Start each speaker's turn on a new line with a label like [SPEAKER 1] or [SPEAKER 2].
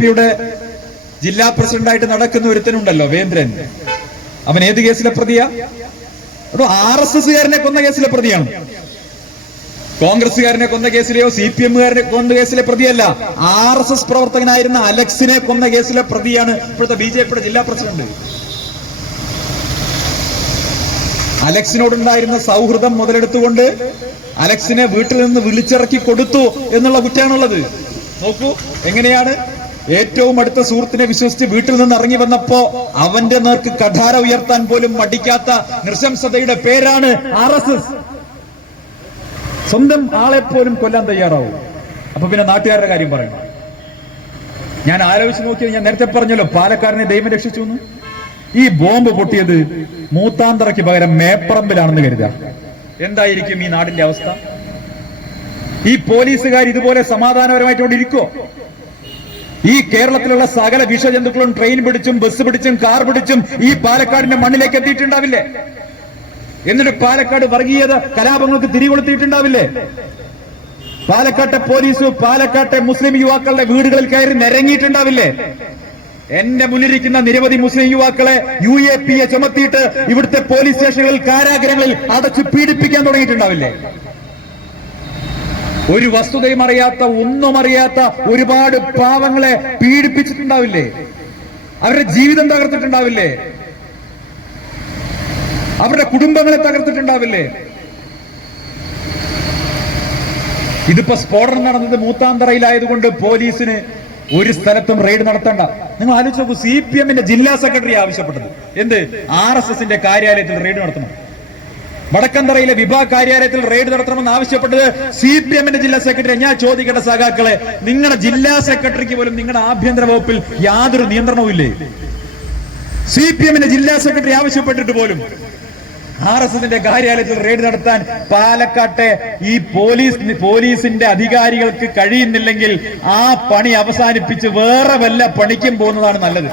[SPEAKER 1] പിയുടെ ജില്ലാ പ്രസിഡന്റായിട്ട് നടക്കുന്ന ഒരുത്തനുണ്ടല്ലോ വേന്ദ്രൻ. അവൻ ഏത് കേസിലെ പ്രതിയാ? അതോ ആർ എസ് എസ്സുകാരനെ കൊന്ന കേസിലെ പ്രതിയാണ്? കോൺഗ്രസുകാരനെ കൊന്ന കേസിലെയോ സി പി എമ്മുകാരനെ കൊന്ന കേസിലെ പ്രതിയല്ല. ആർ എസ് എസ് പ്രവർത്തകനായിരുന്ന അലക്സിനെ കൊന്ന കേസിലെ പ്രതിയാണ് ഇപ്പോഴത്തെ ബി ജെ പിയുടെ ജില്ലാ പ്രസിഡന്റ്. അലക്സിനോടുണ്ടായിരുന്ന സൗഹൃദം മുതലെടുത്തുകൊണ്ട് അലക്സിനെ വീട്ടിൽ നിന്ന് വിളിച്ചിറക്കി കൊടുത്തു എന്നുള്ള കുറ്റാണുള്ളത്. നോക്കൂ എങ്ങനെയാണ് ഏറ്റവും അടുത്ത സുഹൃത്തിനെ വിശ്വസിച്ച് വീട്ടിൽ നിന്ന് ഇറങ്ങി വന്നപ്പോ അവന്റെ നേർക്ക് കഠാര ഉയർത്താൻ പോലും മടിക്കാത്ത നൃശംസതയുടെ പേരാണ് ആർ എസ് എസ്. സ്വന്തം ആളെ പോലും കൊല്ലാൻ തയ്യാറാവും. അപ്പൊ പിന്നെ നാട്ടുകാരുടെ കാര്യം പറയണം ഞാൻ ആലോചിച്ച് നോക്കിയത് ഞാൻ നേരത്തെ പറഞ്ഞല്ലോ പാലക്കാരനെ ദൈവം രക്ഷിച്ചു എന്ന്. ഈ ബോംബ് പൊട്ടിയത് മൂത്താന്തറയ്ക്ക് പകരം മേപ്പറമ്പിലാണെന്ന് കരുതുക. എന്തായിരിക്കും ഈ നാടിന്റെ അവസ്ഥ? ഈ പോലീസുകാർ ഇതുപോലെ സമാധാനപരമായിട്ടോണ്ട് ഇരിക്കോ ഈ കേരളത്തിലുള്ള സകല വിഷജന്തുക്കളും ട്രെയിൻ പിടിച്ചും ബസ് പിടിച്ചും കാർ പിടിച്ചും ഈ പാലക്കാടിന്റെ മണ്ണിലേക്ക് എത്തിയിട്ടുണ്ടാവില്ലേ? എന്നിട്ട് പാലക്കാട് വർഗീയത കലാപങ്ങൾക്ക് തിരികൊളുത്തിയിട്ടുണ്ടാവില്ലേ? പാലക്കാട്ടെ പോലീസ് പാലക്കാട്ടെ മുസ്ലിം യുവാക്കളുടെ വീടുകളിൽ കയറി നിരങ്ങിയിട്ടുണ്ടാവില്ലേ? എന്റെ മുന്നിലിരിക്കുന്ന നിരവധി മുസ്ലിം യുവാക്കളെ യു എ പി എ ചുമത്തിയിട്ട് ഇവിടുത്തെ പോലീസ് സ്റ്റേഷനുകളിൽ കാരാഗ്രഹങ്ങളിൽ അടച്ചു പീഡിപ്പിക്കാൻ തുടങ്ങിയിട്ടുണ്ടാവില്ലേ? ഒരു വസ്തുതയും അറിയാത്ത ഒന്നും അറിയാത്ത ഒരുപാട് പാവങ്ങളെ പീഡിപ്പിച്ചിട്ടുണ്ടാവില്ലേ? അവരുടെ ജീവിതം തകർത്തിട്ടുണ്ടാവില്ലേ? അവരുടെ കുടുംബങ്ങളെ തകർത്തിട്ടുണ്ടാവില്ലേ? ഇതിപ്പോ സ്ഫോടനം നടന്നത് മൂത്താന്തറയിലായതുകൊണ്ട് പോലീസിന് ഒരു സ്ഥലത്തും റെയ്ഡ് നടത്തണ്ട. നിങ്ങൾ ആലോചിച്ച് നോക്കൂ സി പി എമ്മിന്റെ ജില്ലാ സെക്രട്ടറി ആവശ്യപ്പെട്ടത്. എന്ത്? ആർ എസ് എസിന്റെ കാര്യാലയത്തിൽ റെയ്ഡ് നടത്തണം. വടക്കന്തറയിലെ വിഭാഗ് കാര്യാലയത്തിൽ റെയ്ഡ് നടത്തണമെന്ന് ആവശ്യപ്പെട്ടത് സി പി എമ്മിന്റെ ജില്ലാ സെക്രട്ടറി. ഞാൻ ചോദിക്കേണ്ട സഖാക്കളെ നിങ്ങളുടെ ജില്ലാ സെക്രട്ടറിക്ക് പോലും നിങ്ങളുടെ ആഭ്യന്തര വകുപ്പിൽ യാതൊരു നിയന്ത്രണവും ഇല്ലേ? സി പി എമ്മിന്റെ ജില്ലാ സെക്രട്ടറി ആവശ്യപ്പെട്ടിട്ട് പോലും ആർ എസ് എസിന്റെ കാര്യാലയത്തിൽ റെയ്ഡ് നടത്താൻ പാലക്കാട്ടെ ഈ പോലീസ് പോലീസിന്റെ അധികാരികൾക്ക് കഴിയുന്നില്ലെങ്കിൽ ആ പണി അവസാനിപ്പിച്ച് വേറെ വല്ല പണിക്കും പോകുന്നതാണ് നല്ലത്.